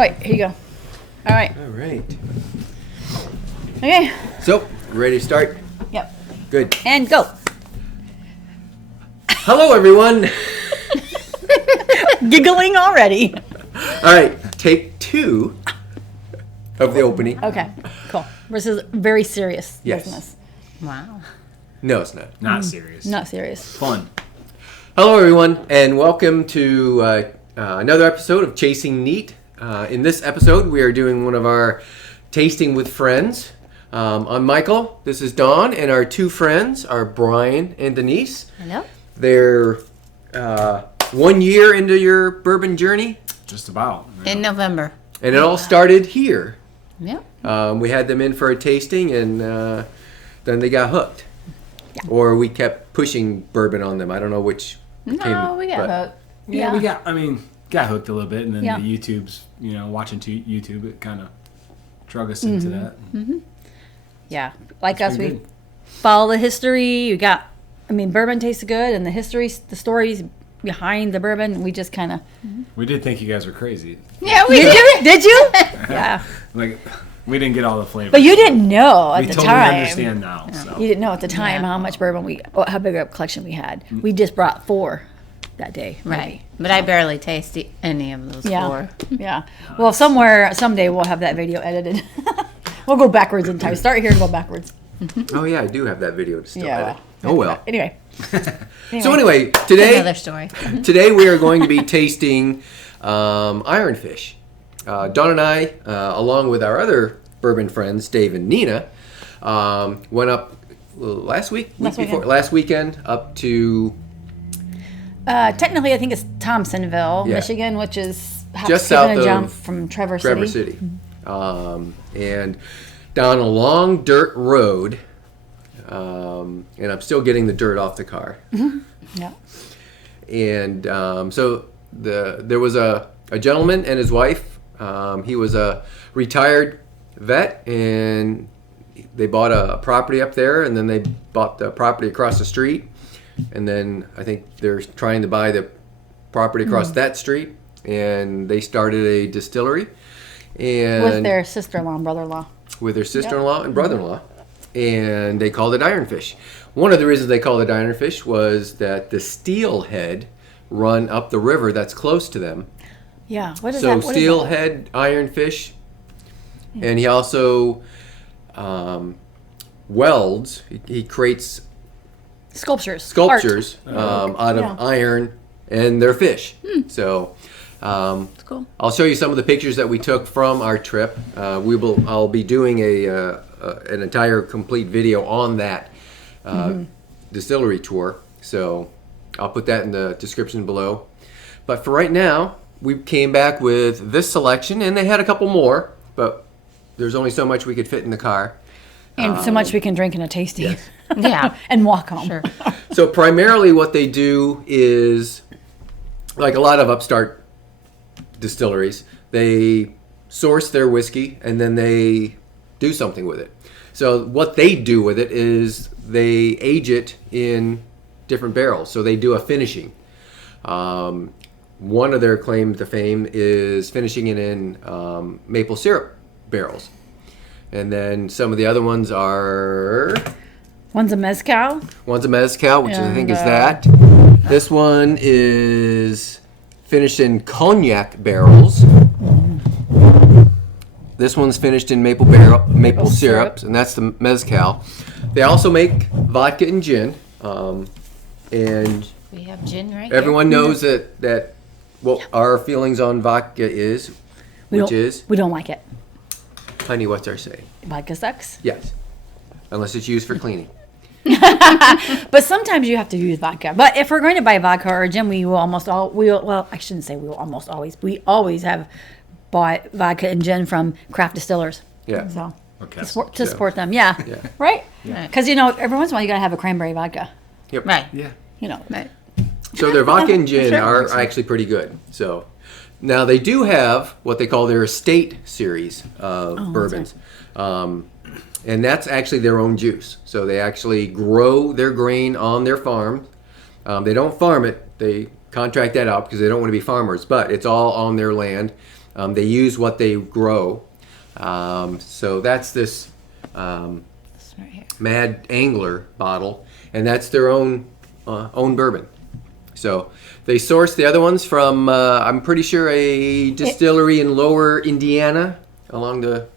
right, here you go. All right. All right. Okay. So, ready to start? Yep. Good. And go. Hello, everyone. Giggling already. All right, take 2 of the opening. Okay, cool. This is very serious Yes. business. Wow. No, it's not. Not serious. Not serious. Fun. Hello, everyone, and welcome to another episode of Chasing Neat. In this episode, we are doing one of our Tasting with Friends. I'm Michael, this is Dawn, and our 2 friends are Brian and Denise. Hello. They're 1 year into your bourbon journey, Just about. In November. and it all started here. Yep. We had them in for a tasting, and then they got hooked. Yeah. Or we kept pushing bourbon on them. I don't know which. No, we got hooked. Yeah, we got hooked a little bit, and then Yeah. the YouTube's, watching YouTube, it kind of drug us into that. Yeah, like us, been we good. follow the history. Bourbon tastes good, and the stories behind the bourbon, we just kind of. We did think you guys were crazy. Yeah, Did you? Yeah. Like, we didn't get all the flavor. But you didn't know at we the totally time. understand now. So. You didn't know at the time Yeah. how much bourbon how big a collection we had. We just brought 4 that day. Right. But I barely taste any of those Yeah. 4. Yeah. Well, someday we'll have that video edited. We'll go backwards in time. Start here and go backwards. Oh yeah, I do have that video to still Yeah. edit. Oh well. Anyway. So anyway, Another story. today we are going to be tasting Iron Fish. Dawn and I, along with our other bourbon friends, Dave and Nina, went up last weekend up to Technically, I think it's Thompsonville, Yeah. Michigan, which is Just south a jump of from Traverse City. And down a long dirt road, and I'm still getting the dirt off the car. Yeah. And so there was a gentleman and his wife. He was a retired vet, and they bought a property up there, and then they bought the property across the street, and then I think they're trying to buy the property across that street, and they started a distillery, and With their sister-in-law and brother-in-law. and brother-in-law, and they called it Iron Fish. One of the reasons they called it Iron Fish was that the steelhead run up the river that's close to them. Yeah. What is So that? What is that? steelhead, Iron Fish, and he also welds. He creates Sculptures. sculptures Art. out of Yeah. iron, and they're fish. So That's cool. I'll show you some of the pictures that we took from our trip. I'll be doing an entire complete video on that distillery tour. So I'll put that in the description below. But for right now, we came back with this selection, and they had a couple more, but there's only so much we could fit in the car. And so much we can drink in a tasting. Yeah. And walk home. Sure. So primarily what they do is, like a lot of upstart distilleries, they source their whiskey and then they do something with it. So what they do with it is they age it in different barrels. So they do a finishing. One of their claim to fame is finishing it in maple syrup barrels. And then some of the other ones are... One's a mezcal. One's a Mezcal, which I think is And, that. This one is finished in cognac barrels. This one's finished in maple syrups, syrup. and that's the Mezcal. They also make vodka and gin, and We have gin right everyone knows that what our feelings on vodka is, We which don't like it. honey, what's our say? Vodka sucks. Yes, unless it's used for cleaning. But sometimes you have to use vodka. But if we're going to buy vodka or gin, we always have bought vodka and gin from craft distillers. Yeah. So Okay. to support them, yeah. Yeah. Right? Yeah. Because every once in a while you gotta have a cranberry vodka. Yep. Right. Yeah. Right. So their vodka and gin Sure. are actually pretty good. So now they do have what they call their estate series of bourbons. And that's actually their own juice. So they actually grow their grain on their farm. They don't farm it. They contract that out because they don't want to be farmers, but it's all on their land. They use what they grow. So that's this This right here. Mad Angler bottle, and that's their own bourbon. So they source the other ones from, I'm pretty sure, a distillery in Lower Indiana along the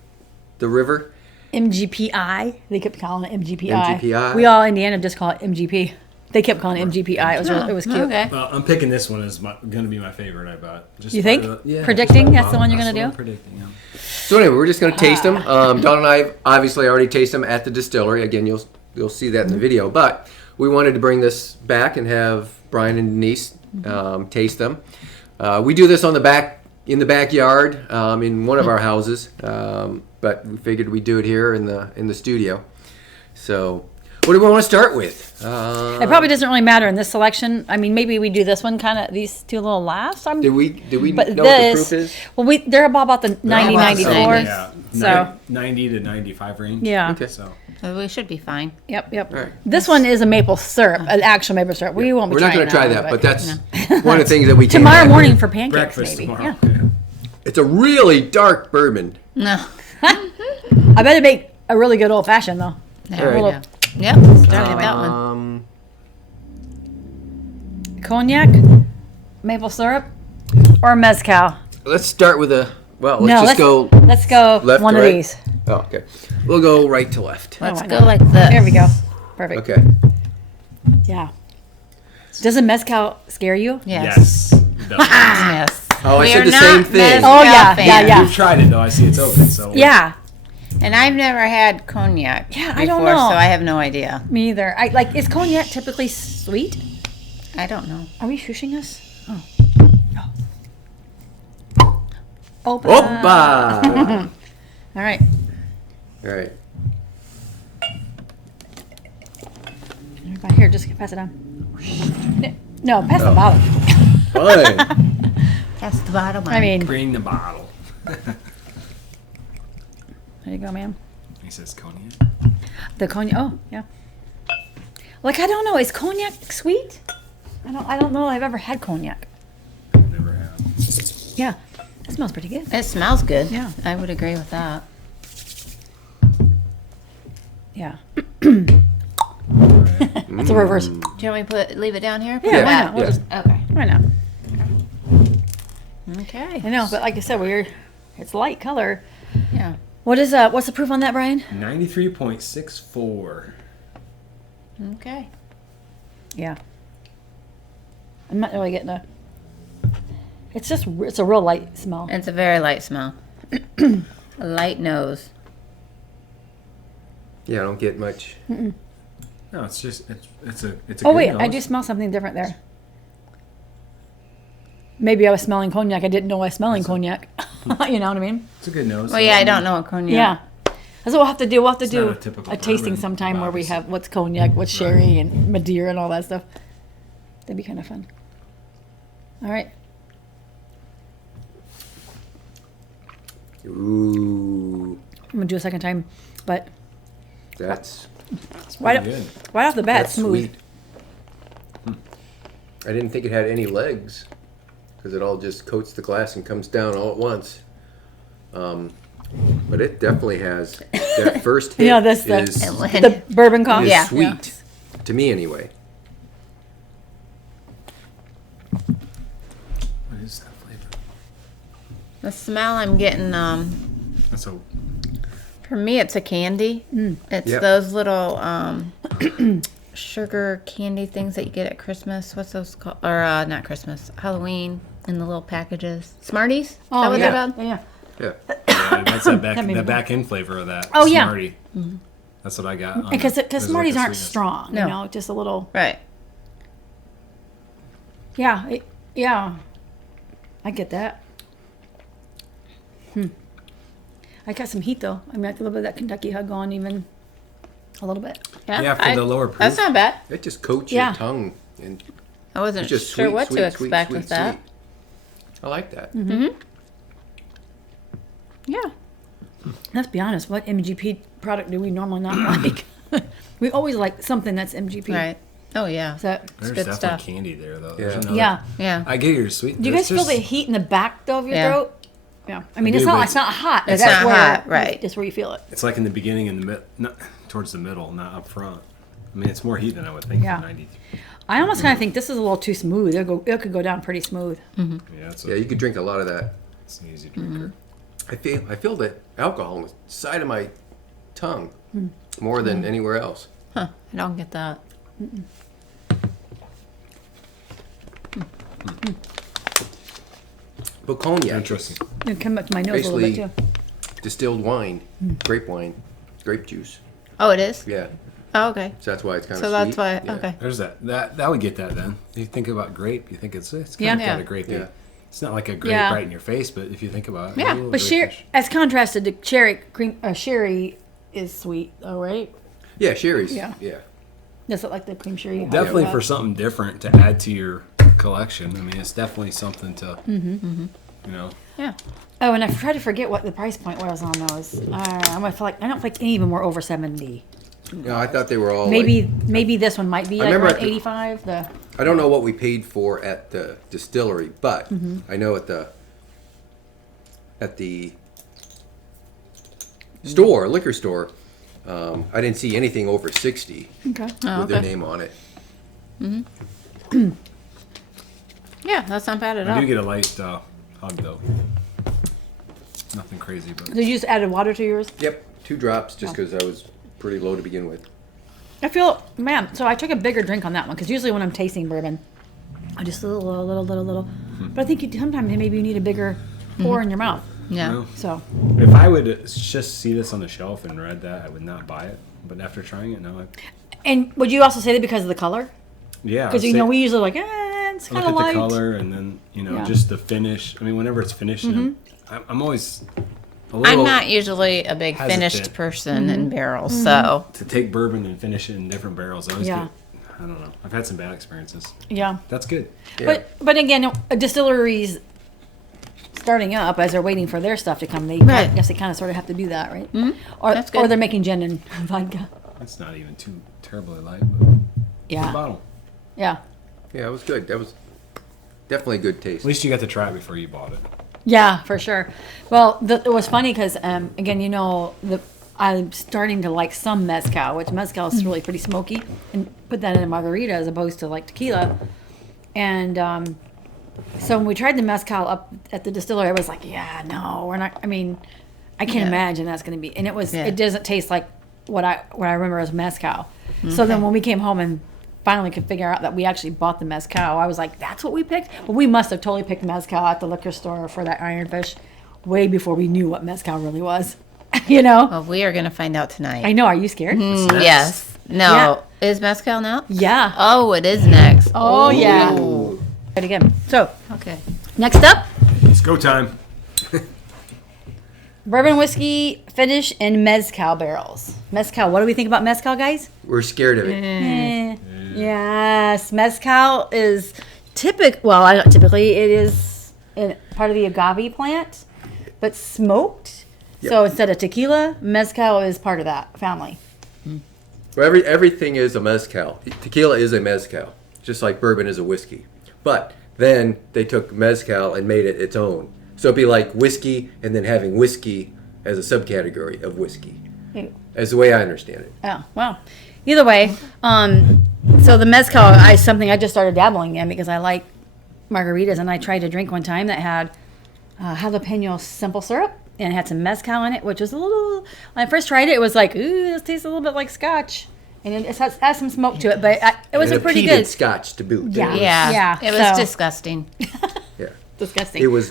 river. MGPI. They kept calling it MGPI. MGPI. We all in Indiana just call it MGP. They kept calling it MGPI. It was cute. Okay. Well, I'm picking this one as going to be my favorite. I bet. Just You think? Yeah. Predicting? just That's the one you're that's gonna what do? I'm predicting. Yeah. So anyway, we're just going to taste them. Dawn and I obviously already taste them at the distillery. Again, you'll see that in the video. But we wanted to bring this back and have Brian and Denise taste them. We do this in the backyard in one of our houses, but we figured we'd do it here in the studio. So, what do we want to start with? It probably doesn't really matter in this selection. I mean, maybe we do this one kind of, these two a little last. Did we But know what the this, proof is? well, they're about the 90, 94. Yeah. So, 90 to 95 range. yeah. Okay. So So we should be fine. Yep. All right. This one is a maple syrup, an actual maple syrup. We won't be We're not trying going to try that, that, but that's one of the things that we came tomorrow back morning with. for pancakes, breakfast maybe. tomorrow. Yeah. Yeah. It's a really dark bourbon. No. I bet it make a really good old fashioned though. There we All go. right. Yep. Start with that one. Cognac, maple syrup, or mezcal. Let's start with let's No, just go Let's go left one to of right. these. Oh, okay. We'll go right to left. Let's why go not? like this. There we go. Perfect. Okay. Yeah. Doesn't mezcal scare you? Yes. Yes. It does. Yes. Oh, I We said are the not same thing. mezcal Oh, yeah, fans. yeah. You've tried it though. I see it's open. So Yeah. And I've never had cognac Yeah, before, I don't know. so I have no idea. Me either. Is cognac typically sweet? I don't know. Are we shushing us? Oh. Opa. Opa! All right. All right. Everybody here, just pass it on. No, pass the Oh. bottle. Fine. That's the bottom line. I mean, Bring the bottle. there you go, ma'am. He says cognac. The cognac. Oh, yeah. I don't know. Is cognac sweet? I don't know. I've ever had cognac. Never have. Yeah, it smells pretty good. It smells good. Yeah. I would agree with that. Yeah. Right. It's a reverse. Do you want me to leave it down here? Yeah, why Yeah. not? We'll Yeah. just, Okay. why not? Okay. I know, but like I said, it's light color. Yeah. What's the proof on that, Brian? 93.64. Okay. Yeah. I'm not really getting it's a real light smell. It's a very light smell. A light nose. Yeah, I don't get much. No, it's just it's a Oh good wait, I nose. do smell something different there. Maybe I was smelling cognac. I didn't know I was smelling cognac. You know what I mean? It's a good nose. Well, yeah, I don't know what cognac. Yeah. That's what we'll have to do. We'll have to It's do not a typical a tasting bourbon, sometime where we obviously. have what's cognac, what's sherry, and Madeira and all that stuff. That'd be kind of fun. All right. Ooh, I'm gonna do a second time, but that's right, Pretty good. right off the bat, that's smooth. sweet. I didn't think it had any legs because it all just coats the glass and comes down all at once. But it definitely has that first hit. Yeah, that's is the bourbon coffee. is Yeah. sweet to me anyway. What is that flavor? The smell I'm getting, That's a for me, it's a candy. It's Yep. those little sugar candy things that you get at Christmas. What's those called? Or not Christmas, Halloween in the little packages. Smarties? Is that what yeah. they're called? Yeah. Yeah. yeah, that's that That made me the back end flavor of that. Oh, yeah. Smartie. That's what I got. on Because it. There's Smarties like a aren't sweetness. strong, No. you know, just a little. Right. Yeah, yeah. I get that. I got some heat though. I mean, I got a little bit of that Kentucky hug on, even a little bit. Yeah, for the lower proof. That's not bad. It just coats Yeah. your tongue and I wasn't it's just sure sweet, what sweet, to sweet, expect sweet, with that. sweet. I like that. Yeah. Let's be honest. What MGP product do we normally not like? We always like something that's MGP. Right. Oh, yeah. So, There's good definitely stuff. candy there though. Yeah. There's another- yeah. Yeah. I get your sweet. Do you guys feel the heat in the back though of your Yeah. throat? Yeah. I mean, I it's do, not but it's not hot. it's That's not where, hot, right. That's where you feel it. It's like in the beginning, in the not towards the middle, not up front. I mean, it's more heat than I would think. Yeah. For 90. I almost kind of think this is a little too smooth. It could go down pretty smooth. Yeah, Yeah, you could drink a lot of that. it's an easy drinker. I feel the alcohol on the side of my tongue more than anywhere else. Huh. I don't get that. But cognac, Interesting. It come up to my nose a little bit basically too. distilled wine, grape wine, grape juice. Oh, it is? Yeah, Oh, okay. so that's why it's kind So of that's sweet. why, Yeah. okay. There's that would get that then. You think about grape, you think it's kind Yeah. of Yeah. got a grape. Yeah. It's not like a grape Yeah. right in your face, but if you think about it, Yeah, a little but grape-ish. as contrasted to cherry cream, sherry is sweet, though, right? Yeah, sherry's. Yeah. Yeah. Does it like the cream sherry? Definitely Yeah. for something different to add to your collection. I mean, it's definitely something to, you know. Yeah. Oh, and I tried to forget what the price point was on those. I don't feel like any of them were over 70. Yeah, I thought they were all. Maybe this one might be like remember around at the- 85. I don't know what we paid for at the distillery, but I know at the store, liquor store, I didn't see anything over 60 Okay. Oh, with their okay. name on it. Yeah, that's not bad at I all. do get a light hug though. Nothing crazy, but Did you just added water to yours? Yep, 2 drops Oh. just because I was pretty low to begin with. I feel, man, so I took a bigger drink on that one because usually when I'm tasting bourbon, I just a little. But I think sometimes maybe you need a bigger pour in your mouth. Yeah. Well, So, if I would just see this on the shelf and read that, I would not buy it. But after trying it, no. and would you also say that because of the color? Yeah. Because I'd say- we usually like, it's look kind of at light. the color and then Yeah. just the finish. I mean, whenever it's finished, I'm always a little. I'm not usually a big hesitant. finished person in barrels, so to take bourbon and finish it in different barrels. I always Yeah. get. I don't know. I've had some bad experiences. Yeah. That's good. Yeah. But again, a distillery's starting up as they're waiting for their stuff to come. They Right. I guess they kind of sort of have to do that, right? Or That's good. or they're making gin and vodka. It's not even too terribly light, but the Yeah. bottle. Yeah. Yeah, it was good. That was definitely a good taste. At least you got to try it before you bought it. Yeah, for sure. Well, it was funny because again, I'm starting to like some mezcal, which mezcal is really pretty smoky, and put that in a margarita as opposed to like tequila. And so when we tried the mezcal up at the distillery, I was like, yeah, no, we're not. I mean, I can't Yeah. imagine that's going to be. And it was. Yeah. It doesn't taste like what I remember as mezcal. So then when we came home and finally could figure out that we actually bought the mezcal, I was like, that's what we picked. But we must have totally picked mezcal at the liquor store for that Iron Fish, way before we knew what mezcal really was. well, we are going to find out tonight. I know. Are you scared? Yes. No. Is mezcal now? Yeah. Oh, it is next. Oh yeah. Ooh. Right again. So Okay. next up, It's go time. bourbon whiskey finish in mezcal barrels. Mezcal. What do we think about mezcal, guys? We're scared of it. Yes, mezcal is typically it is part of the agave plant, but smoked. Yep. So instead of tequila, mezcal is part of that family. Well, everything is a mezcal. Tequila is a mezcal, just like bourbon is a whiskey. But then they took mezcal and made it its own. So it'd be like whiskey and then having whiskey as a subcategory of whiskey. As the way I understand it. Oh, well. Either way, so the mezcal is something I just started dabbling in because I like margaritas, and I tried to drink one time that had jalapeno simple syrup and it had some mezcal in it, which was a little. When I first tried it, it was like, ooh, this tastes a little bit like scotch, and it has some smoke to it, but it was And a pretty peated good. scotch to boot. Yeah. Yeah. It was so- disgusting. Yeah. Disgusting. It was.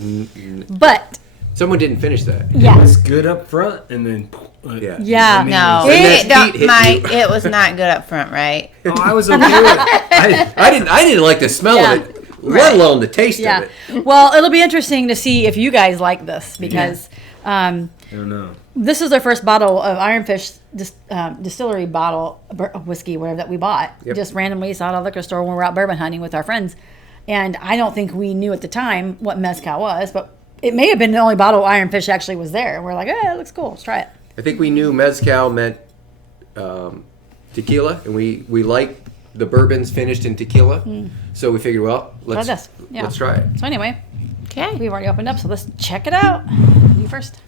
But Someone didn't finish that. yeah, It's good up front and then. Yeah. Yeah. No, When that it, don't, heat hit Mike, you. it was not good up front, right? Oh, I was okay with it. I didn't like the smell Yeah. of it, let alone the taste yeah. of it. Well, it'll be interesting to see if you guys like this because I don't know. this is our first bottle of Iron Fish Distillery bottle of whiskey, whatever that we bought. Yep. Just randomly saw it at a liquor store when we were out bourbon hunting with our friends, and I don't think we knew at the time what mezcal was, but it may have been the only bottle of Iron Fish actually was there. We're like, it looks cool. Let's try it. I think we knew mezcal meant tequila, and we liked the bourbons finished in tequila. So we figured, well, let's this. Yeah. let's try it. So anyway, Okay. We've already opened up, so let's check it out. You first.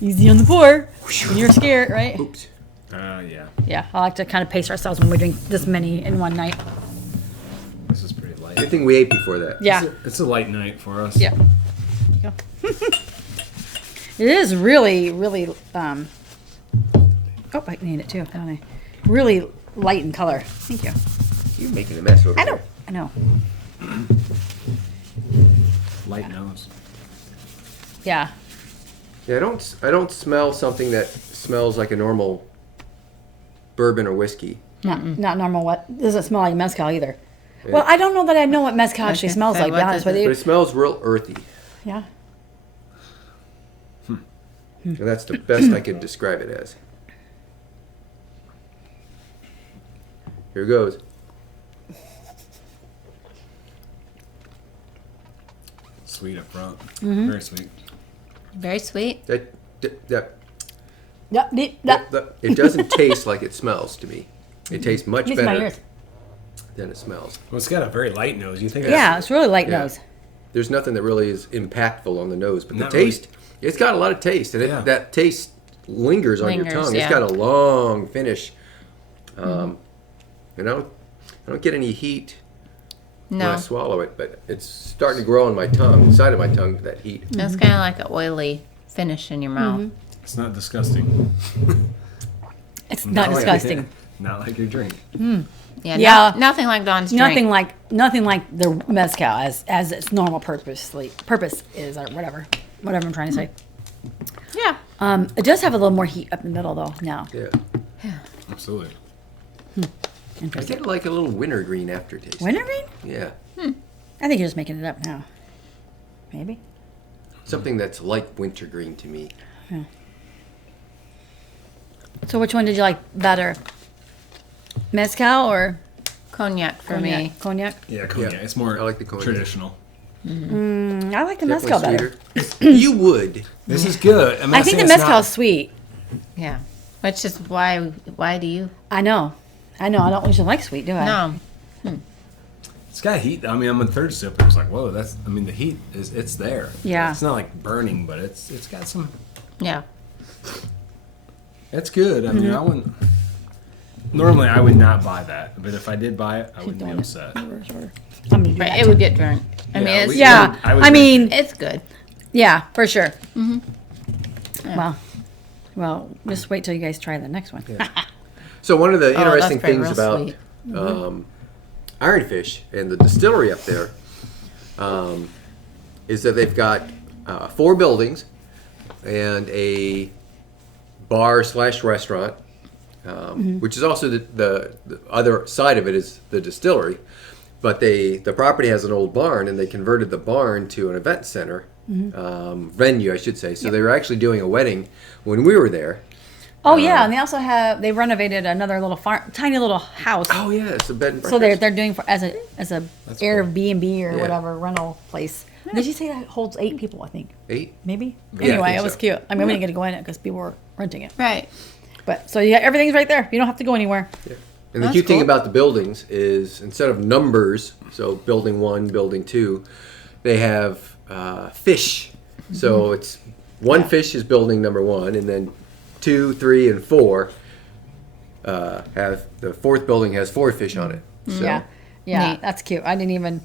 Easy on the pour. When you're scared, right? Oops. Yeah. Yeah, I like to kind of pace ourselves when we drink this many in one night. This is pretty light. Good thing we ate before that. Yeah. It's a light night for us. Yeah. There you go. It is really, really. Oh, I need it too, don't I? Really light in color. Thank you. You're making a mess over I there. know. I know. Light nose. Yeah. Yeah, I don't smell something that smells like a normal bourbon or whiskey. Not normal. What doesn't smell like mezcal either. Well, I don't know that I know what mezcal actually Okay, smells so like. To be what honest does with But you. it smells real earthy. Yeah. And that's the best I could describe it as. Here goes. Sweet up front. Very sweet. Very sweet. It doesn't taste like it smells to me. It tastes much Needs my better ears. than it smells. Well, it's got a very light nose. You think? Yeah, it's really light Yeah. nose. There's nothing that really is impactful on the nose, but the Not really. taste, it's got a lot of taste, and Yeah. that taste lingers on your Lingers, tongue. yeah. It's got a long finish. And I don't get any heat when I No. swallow it, but it's starting to grow on my tongue, inside of my tongue, that heat. It's kind of like an oily finish in your mouth. It's not disgusting. It's not Oh, yeah. disgusting. Not like your drink. Yeah. Yeah. Nothing like Dawn's drink. Nothing like the mezcal as its normal purpose is, or whatever I'm trying to say. Yeah. It does have a little more heat up in the middle though now. Yeah. Absolutely. I get like a little wintergreen aftertaste. Wintergreen? Yeah. I think you're just making it up now. Maybe. Something that's like wintergreen to me. So which one did you like better? Mezcal or Cognac for cognac? me. Cognac? Yeah, cognac. Yeah. It's more I like the cognac. traditional. I like the Definitely mezcal better. sweeter. You would. This is good. I'm not I think the saying it's mezcal not- is sweet. Yeah. Which is why do you? I know. I don't usually like sweet, do I? No. It's got heat. I mean, I'm on third sip. It was like, whoa, that's. I mean, the heat it's there. Yeah. It's not like burning, but it's got some. Yeah. It's good. I mean, I wouldn't. Normally, I would not buy that, but if I did buy it, I wouldn't be doing it. upset. I'm gonna do Right. that It too. would get drunk. I mean, it's Yeah. I would I drink mean, it's good. yeah, for sure. Well, just wait till you guys try the next one. So one of the Oh, interesting that's things probably about real Iron Fish and the distillery up there is that they've got 4 buildings and a bar/restaurant, which is also the other side of it is the distillery. But the property has an old barn, and they converted the barn to an event center, venue, I should say. So they were actually doing a wedding when we were there. Oh yeah, and they renovated another little tiny little house. Oh yeah, it's a bed and So breakfast. they're doing as a That's Airbnb or Yeah. whatever rental place. Did you say that holds 8 people? I think 8. maybe. Yeah, I Anyway, think it was so. cute. I mean, we didn't get to go in it because people were renting it. Right. But so yeah, everything's right there. You don't have to go anywhere. Yeah. And the That's cute thing cool. about the buildings is instead of numbers, so building 1, building 2, they have fish. So it's one fish is building number 1, and then 2, 3, and 4 have the 4th building has 4 fish on it. So Yeah, Neat. that's cute. I didn't even.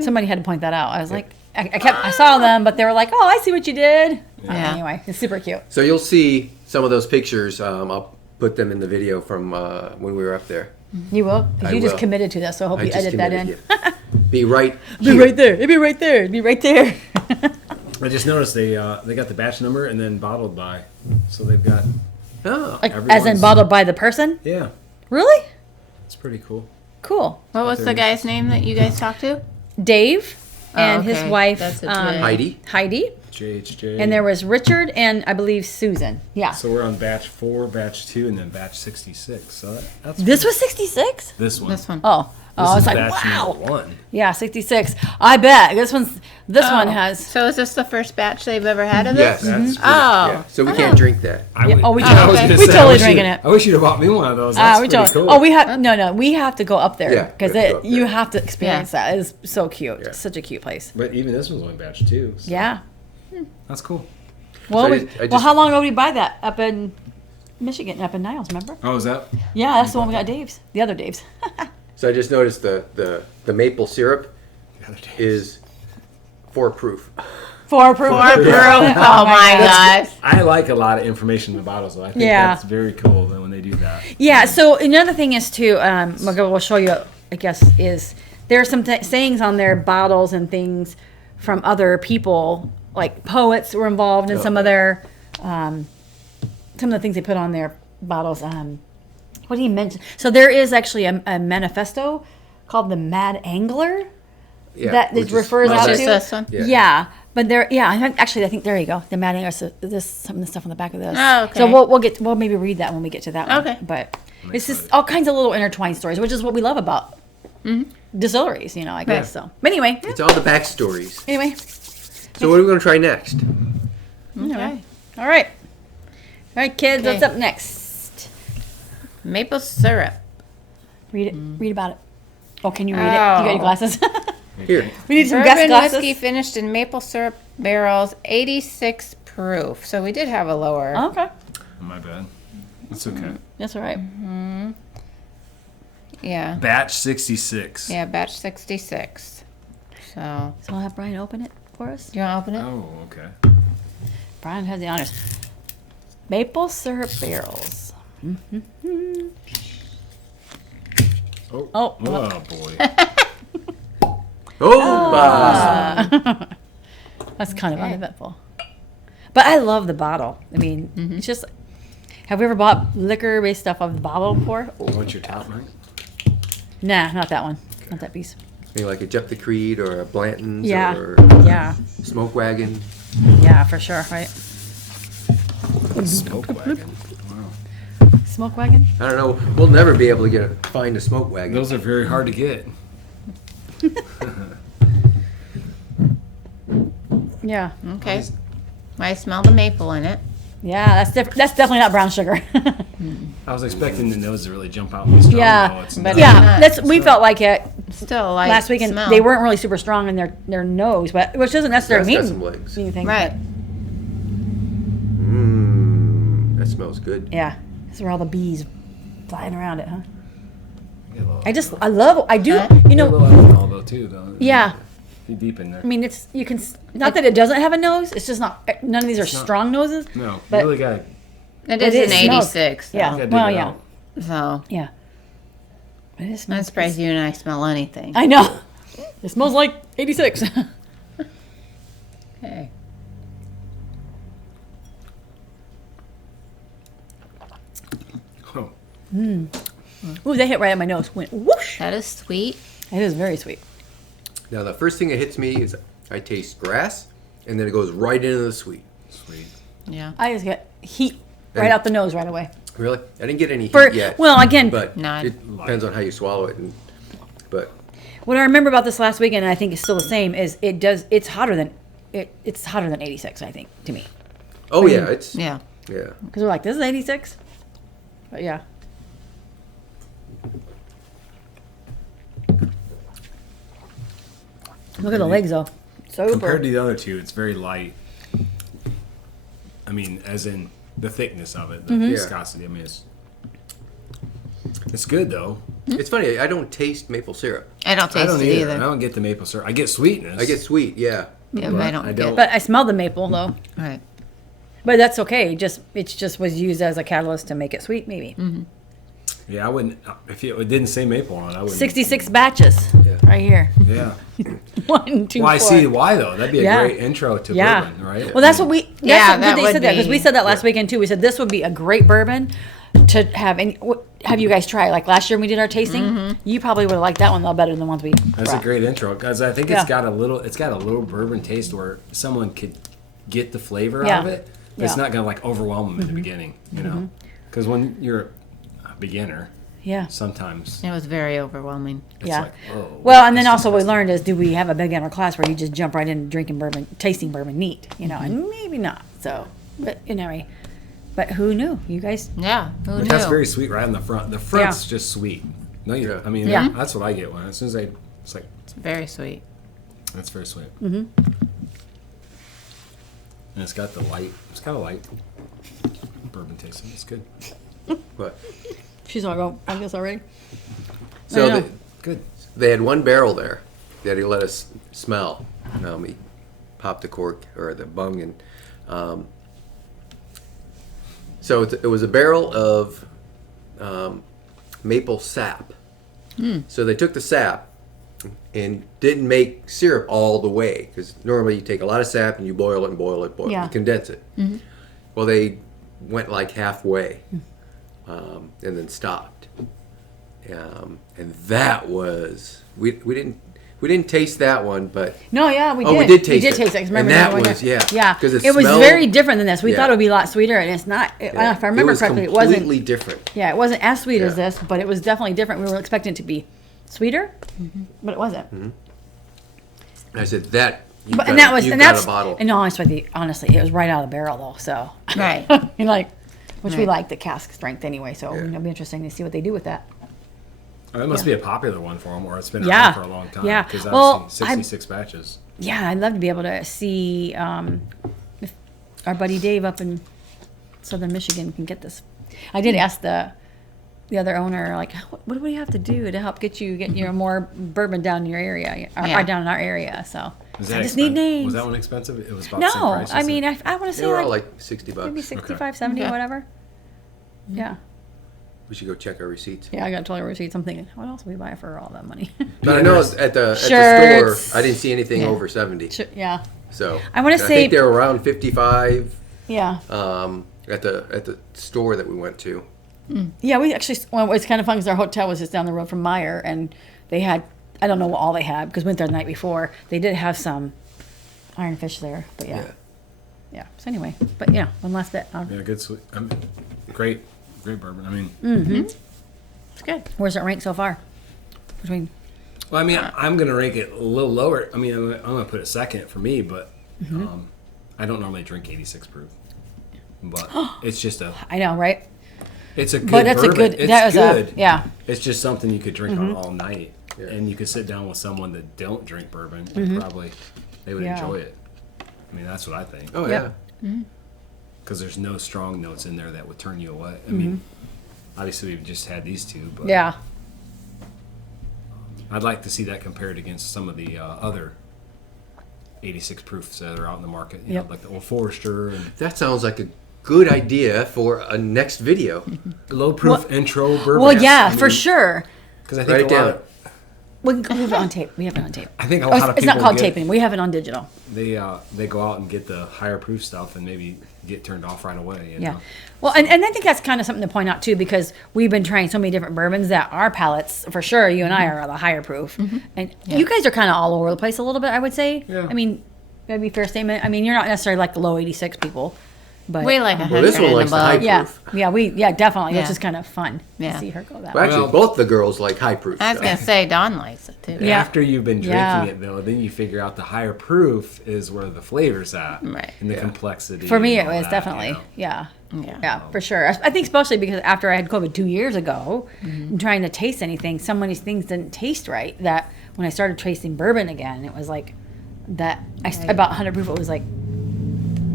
Somebody had to point that out. I was like, I saw them, but they were like, "Oh, I see what you did." Yeah. Anyway, it's super cute. So you'll see some of those pictures. I'll put them in the video from when we were up there. You will, because I you just will. committed to this. So I hope I you just edit that in. committed, yeah. Be right Be here. right there. It'd be right there. It'd be right there. I just noticed they got the batch number and then bottled by, so they've got Oh. Like as in Everyone's- bottled by the person. yeah, Really? it's pretty cool. Cool. What was the guy's name that you guys talked to? Dave Oh, and his okay. wife That's a J. Heidi. JHJ. and there was Richard and I believe Susan. Yeah. So we're on batch 4, batch 2, and then batch 66. So that's This was 66. this one. This one. Oh, Oh, This it's is like, batch wow. number 1. Yeah, 66. I bet this one Oh. has. So is this the first batch they've ever had of Yes. this? That's Oh. Yeah. So we can't drink that. I would, oh, we I totally- was gonna we say, totally I wish drinking you- it. I wish you'd have bought me one of those. That's we pretty totally. cool. Oh, we have no. We have to go up there Yeah, because we have to go up you there. have to experience that. It's so cute. Yeah. It's such a cute place. But even this one's only batch 2. So Yeah. That's cool. Well, I we, just- well, how long ago did we buy that up in Michigan, up in Niles? Remember? Oh, is that? Yeah, that's the one we got. Dave's, the other Dave's. So I just noticed the maple syrup The other day. is 4 proof. For proof. Oh my gosh. I like a lot of information in the bottles, though. I think Yeah. that's very cool when they do that. Yeah. So another thing is too. We'll show you. I guess is there are some sayings on their bottles and things from other people, like poets were involved in some of their some of the things they put on their bottles. What do you mention? So there is actually a manifesto called the Mad Angler Yeah, that which it is- refers oh, out Just to. this one? Yeah. Yeah, but there. Yeah, I think there you go. The Mad Angler. So this some of the stuff on the back of this. Oh, okay. So we'll maybe read that when we get to that one. Okay. But it's just all kinds of little intertwined stories, which is what we love about distilleries. I guess so. But anyway, It's all the backstories. anyway. So what are we going to try next? Okay. All right. All right, kids. Okay. What's up next? Maple syrup. Read it. Read about it. Oh, can you read it? You got your Oh. glasses. Here. We need some guest Bourbon glasses. whiskey finished in maple syrup barrels, 86 proof. So we did have a lower. Okay. My bad. That's okay. That's all right. Yeah. Batch 66. Yeah, batch 66. So, So I'll have Brian open it for us. do you want to open it? Oh, okay. Brian has the honors. Maple syrup barrels. Oh, Oh. oh boy. Oh, That's kind of Okay. uneventful. But I love the bottle. I mean, it's just. Have we ever bought liquor-based stuff off the bottle before? What's your top, Mike? Nah, not that one. Not that piece. maybe like a Jeff the Creed or a Blanton's Yeah. or Yeah. Smoke Wagon. Yeah, for sure. Right. Smoke wagon. Wow. Smoke wagon. I don't know. We'll never be able to find a Smoke Wagon. Those are very hard to get. Yeah. Okay. I smell the maple in it. Yeah, that's that's definitely not brown sugar. I was expecting the nose to really jump out and be strong. Yeah, though. It's but not. it's yeah, not. that's we felt like it Still like last weekend. smell. They weren't really super strong in their nose, but which doesn't necessarily That's got mean some legs. anything. Right. That smells good. Yeah, that's where all the bees flying around it, huh? Get a little- I do. Huh? You get a know. little alcohol though too, though. Yeah. Be deep in there. I mean, it's you can not that it doesn't have a nose. It's just not. None of these are not- strong noses. No, but- you really got. It is It an smells- 86. Yeah. gotta dig Well, it yeah. out. So, Yeah. It is I'm smells. surprised you and I smell anything. I know. It smells like 86. Okay. Oh, Ooh, that hit right at my nose. Went whoosh. That is sweet. It is very sweet. Now the first thing that hits me is I taste grass, and then it goes right into the sweet. sweet. Yeah. I just get heat right And- out the nose right away. Really? I didn't get any heat For yet. well, again, but No, it depends on how you swallow it. But what I remember about this last weekend, and I think it's still the same, is it's hotter than it's hotter than 86. I think to me, oh yeah, it's Yeah. yeah. because we're like, this is 86. But yeah. Look at the legs though. Super. Compared to the other two, it's very light. I mean, as in the thickness of it, the Mm-hmm. viscosity. I mean, it's good though. It's funny. I don't taste maple syrup. I don't taste I don't it either. I either. don't get the maple syrup. I get sweetness. I get sweet. Yeah. Yeah, But I don't I get don't- But I smell the maple though. Right. But that's okay. It just was used as a catalyst to make it sweet, maybe. Yeah, I wouldn't. If it didn't say maple on it, I wouldn't. 66 batches Yeah. right here. Yeah. 1, 2, Well, I 4. see why though. That'd be a Yeah. great intro to Yeah. bourbon, right? Well, that's what we. That's Yeah, what that they would said that because we be- said that last weekend too. We said this would be a great bourbon to have. Have you guys try? Like last year when we did our tasting, you probably would have liked that one a lot better than the ones we. That's a brought. great intro because I think Yeah. it's got a little bourbon taste where someone could get the flavor Yeah. out of it, but it's Yeah. not gonna like overwhelm them in the beginning, you know? Because when you're a beginner, Yeah. sometimes It was very overwhelming. it's Yeah. like, oh. Well, and then this is also we disgusting. learned is, do we have a beginner class where you just jump right into drinking bourbon, tasting bourbon neat, you know, and maybe not. So, but anyway, but who knew? You guys, Yeah. Who But knew? that's very sweet right in the front. The front's just sweet. No, Yeah. I mean, Yeah. that's what I get when as soon as it's like, It's very sweet. that's very sweet. Mm-hmm. And it's got the light. It's got a light bourbon taste. It's good. But she's all go, I guess already. so I know. Good. they had one barrel there that he let us smell. He popped the cork or the bung, and so it was a barrel of maple sap. So they took the sap and didn't make syrup all the way, because normally you take a lot of sap and you boil it and boil it, Yeah. you condense it. Well, they went like halfway and then stopped. And that was we didn't taste that one, but No, yeah, we did. we did taste it. it. 'Cause And remember that when we was- were- yeah, yeah. 'cause it It was smelled- very different than this. We Yeah. thought it would be a lot sweeter, and it's not. If I remember correctly, it wasn't. completely different. Yeah, it wasn't as sweet as Yeah. this, but it was definitely different. We were expecting it to be sweeter, but it wasn't. And I said that. You've But got and that a- was you've and got that's a bottle. and honestly, it was right out of the barrel though. So Right. you like, which we Right. like the cask strength anyway. So Yeah. it'll be interesting to see what they do with that. It must be a popular one for them, or it's been Yeah. around for a long time. Yeah. Because Well, I've seen 66 batches. Yeah, I'd love to be able to see if our buddy Dave up in Southern Michigan can get this. I did ask the other owner, like, what do we have to do to help get more bourbon down in your area, or Yeah. down in our area? So Was I that just need names. Was that one expensive? It was about the same No, price. I mean, I want to They say were all like like $60. maybe 65, 70, Okay. whatever. Yeah. We should go check our receipts. Yeah, I got totally receipts. I'm thinking, what else would we buy for all that money? But I know at the Shirts. store, I didn't see anything Yeah. over 70. Yeah. So I wanna and say- I think they were around 55 Yeah. at the store that we went to. Yeah, we actually, well, it's kind of fun because our hotel was just down the road from Meyer, and they had, I don't know what all they had because we went there the night before. They did have some Iron Fish there, but yeah. Yeah. So anyway, but yeah, one last bit. Yeah, good sweet. I mean, great bourbon. I mean, It's good. Where's it ranked so far? Between, well, I mean, I'm gonna rank it a little lower. I mean, I'm gonna put it second for me, but I don't normally drink 86 proof. But it's just I know, right? it's a good But that's bourbon. a good, It's that was good. yeah. It's just something you could drink on all night, and you could sit down with someone that don't drink bourbon, and probably they would Yeah. enjoy it. I mean, that's what I think. Oh Yeah. yeah. Because there's no strong notes in there that would turn you away. I mean, obviously we've just had these two, but Yeah. I'd like to see that compared against some of the other 86 proofs that are out in the market. You Yep. know, like the Old Forester and That sounds like a good idea for a next video. low proof intro bourbon. Well, yeah, for sure. Because I Write think it a lot down. of, We have it on tape. We have it on tape. I think a Oh, lot of it's people not called get, taping. We have it on digital. They go out and get the higher proof stuff and maybe get turned off right away. You Yeah. know? Well, and I think that's kind of something to point out too, because we've been trying so many different bourbons that our palates, for sure, you and I are the higher proof. And you guys are kind of all over the place a little bit, I would say. Yeah. I mean, that'd be a fair statement. I mean, you're not necessarily like the low 86 people, but We like 100 Well, this one and likes the above. high yeah, proof. yeah, definitely. Which Yeah. is kind of fun Yeah. to see her go that Well, way. actually, both the girls like high proof I was stuff. gonna say Dawn likes it too. Yeah. After you've been drinking Yeah. it though, then you figure out the higher proof is where the flavor's at, Right. And the Yeah. complexity. For me, and it all was that, definitely, you know? yeah. Yeah. Yeah, for sure. I think especially because after I had COVID 2 years ago, and trying to taste anything, so many things didn't taste right that when I started tasting bourbon again, it was like that. About 100 proof, it was like,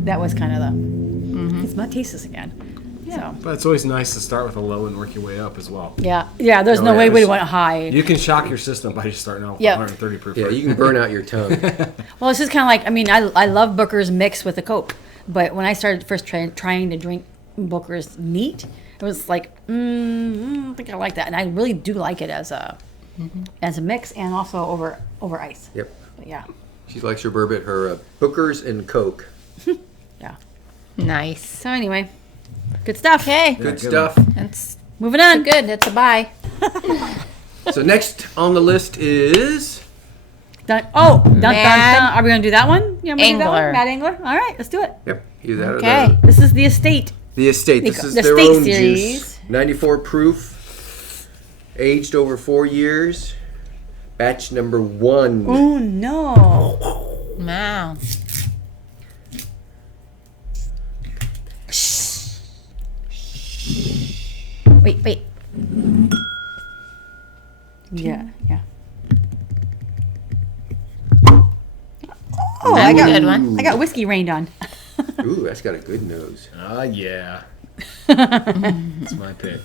that was kind of the, it's not taste this again. So, But it's always nice to start with a low and work your way up as well. yeah, there's Oh, no yeah, way we this- went high. You can shock your system by just starting out with Yep. 130 proof. Yeah, you can burn out your tongue. Well, it's just kind of like, I mean, I love Booker's mix with a Coke, but when I started first trying to drink Booker's neat, it was like, I don't think I like that, and I really do like it as a mix and also over ice. Yep. But yeah, She likes her bourbon, her Booker's and Coke. yeah. Nice. So anyway, good stuff. Okay. Good good stuff. That's Moving on. good. That's a buy. So next on the list is Dun, dun, Mad dun. Are we gonna do that one? You want me to do that one? Angler. Mad Angler. All right, let's do it. yep, either that Okay. or This is the estate. the estate. This is The their Estate own series. juice, 94 proof. Aged over 4 years. Batch number 1. Oh no. Wow. Wait. Yeah. Oh, That's a good one. I got whiskey rained on. Ooh, that's got a good nose. Ah, yeah. That's my pick.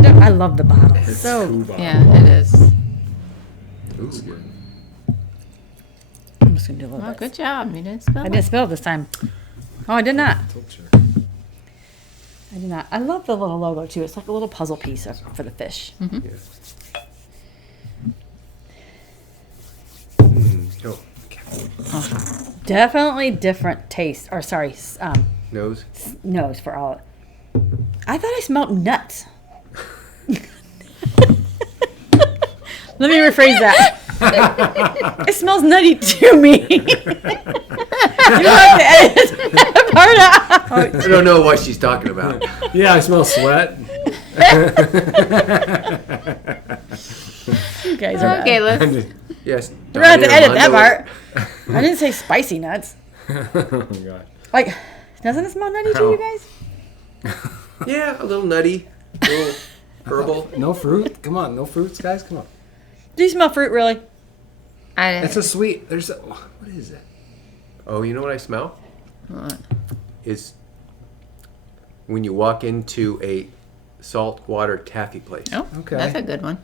I love the bottle. It's So cool bottle. Yeah, it is. Ooh. Good. I'm just gonna do a little Oh, bit. good job. You didn't spill I it. didn't spill it this time. Oh, I did not. Culture. I did not. I love the little logo too. It's like a little puzzle piece for the fish. Yeah. Oh, Definitely different taste. Or sorry, nose. nose for all. I thought I smelled nuts. Let me rephrase that. It smells nutty to me. You have to edit that part out. I don't know what she's talking about. Yeah, I smell sweat. You guys are Okay, bad. let's. Yes. We're gonna have to Diane edit that Armando. part. I didn't say spicy nuts. Oh my god. Like, doesn't it smell nutty to you guys? Yeah, a little nutty. A little herbal. No fruit? Come on, no fruits, guys? Come on. Do you smell fruit really? It's a sweet. There's a. What is it? Oh, you know what I smell? What? Is when you walk into a saltwater taffy place. Oh, Okay. that's a good one.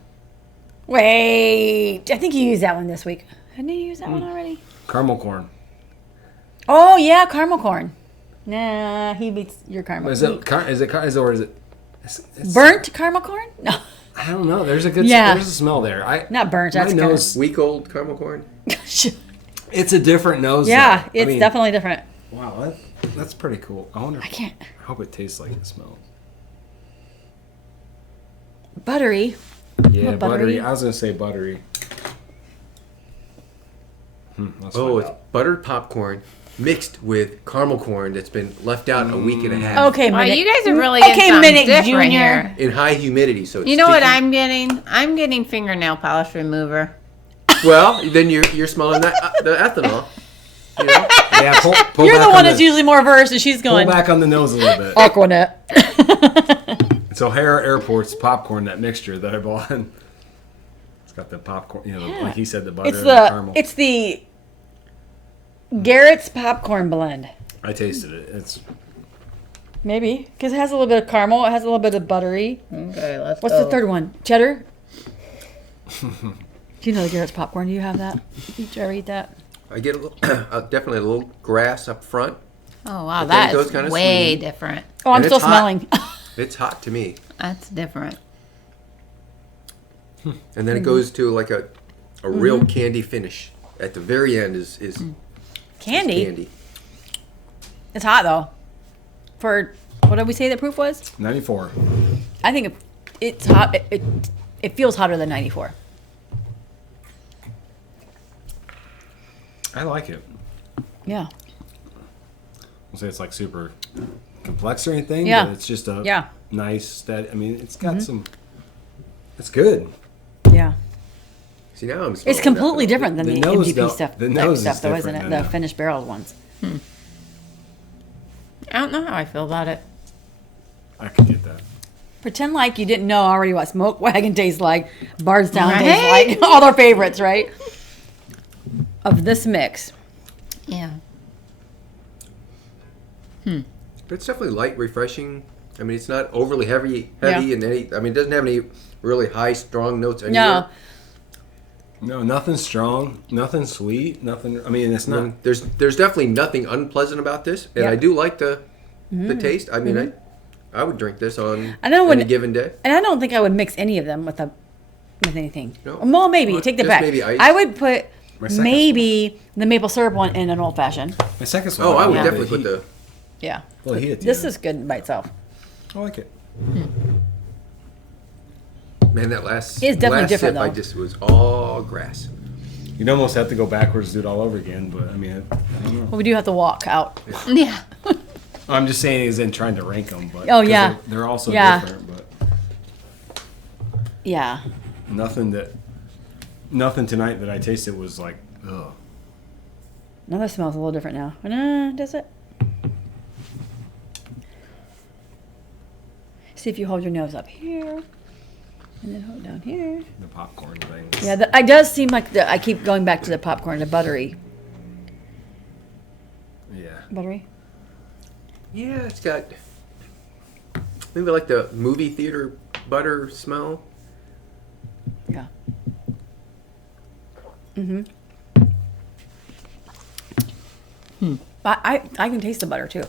Wait, I think you used that one this week. Hadn't you used that one already? Caramel corn. Oh yeah, caramel corn. Nah, he beats your caramel. Is it? Is it? Or is it? It's, Burnt caramel corn? No, I don't know. There's a good. Yeah. There's a smell there. not burnt. My That's nose. Week old caramel corn. It's a different nose. Yeah, though. it's definitely different. Wow, that's pretty cool. I wonder. I can't. I hope it tastes like it smells. Buttery. Yeah, What, buttery. buttery? I was gonna say buttery. Let's Oh, find it's out. buttered popcorn mixed with caramel corn that's been left out a week and a half Okay, Wow, minute. you guys are really getting Okay, something minute, different Junior. here. in high humidity. So it's You know what sticky. I'm getting? I'm getting fingernail polish remover. Well, then you're smelling that the ethanol. You know? Yeah, pull You're back the on one that's usually more versed, and she's pull going back on the nose a little bit. Aquanet. It's O'Hare Airport's popcorn, that mixture that I bought. It's got the popcorn, like he said, the butter It's and the caramel. the Garrett's popcorn blend. I tasted it. It's Maybe because it has a little bit of caramel. It has a little bit of buttery. Okay, let's What's go. the third one? Cheddar. Do you know the Garrett's popcorn? Do you have that? Did you ever eat that? I get a little, definitely a little grass up front. Oh, wow, But then it that goes is kinda way sweet. different. Oh, I'm And still it's hot. smelling. It's hot to me, That's different. and then it goes to like a real candy finish. At the very end is Candy. candy. It's hot though. For what did we say the proof was? 94. I think it's hot. It feels hotter than 94. I like it. Yeah. I'll say it's like super complex or anything, Yeah. but it's just a Yeah. nice, steady. I mean, it's got some. It's good. Yeah. See, now I'm It's smelling completely ethanol. different than The the nose MGP don't- stuff. the type nose is stuff, though, isn't different it? than The finished barreled ones. I don't know how I feel about it. I can get that. Pretend like you didn't know already what Smoke Wagon tastes like, Bardstown tastes Right? like, all their favorites, right? Of this mix. Yeah. It's definitely light, refreshing. I mean, it's not overly heavy, Yeah. and any. I mean, it doesn't have any really high, strong notes No. anywhere. No, nothing strong, nothing sweet, nothing. I mean, it's not. There's definitely nothing unpleasant about this, and Yeah. I do like the taste. I mean, I would drink this on I know when- any given day. And I don't think I would mix any of them with anything. No. Well, maybe. Well, Take that just back. maybe ice. I would put My second maybe the maple syrup one in an old fashioned. My second Oh, I would Yeah. definitely put the. Yeah. Well, he did, This yeah. is good by itself. I like it. Man, that last It's definitely last different, sip, I though. just was all grass. You'd almost have to go backwards, do it all over again. But I mean, I don't know. But we do have to walk out. Yeah. I'm just saying, is in trying to rank them. But Oh, 'cause yeah. they're also Yeah. different. But Yeah. Nothing tonight that I tasted was like, ugh. Now that smells a little different now. Does it? See if you hold your nose up here. And then hold it down here. The popcorn thing. Yeah, it does seem like I keep going back to the popcorn, the buttery. Yeah. Buttery? Yeah, it's got maybe like the movie theater butter smell. Yeah. Mm-hmm. I can taste the butter too.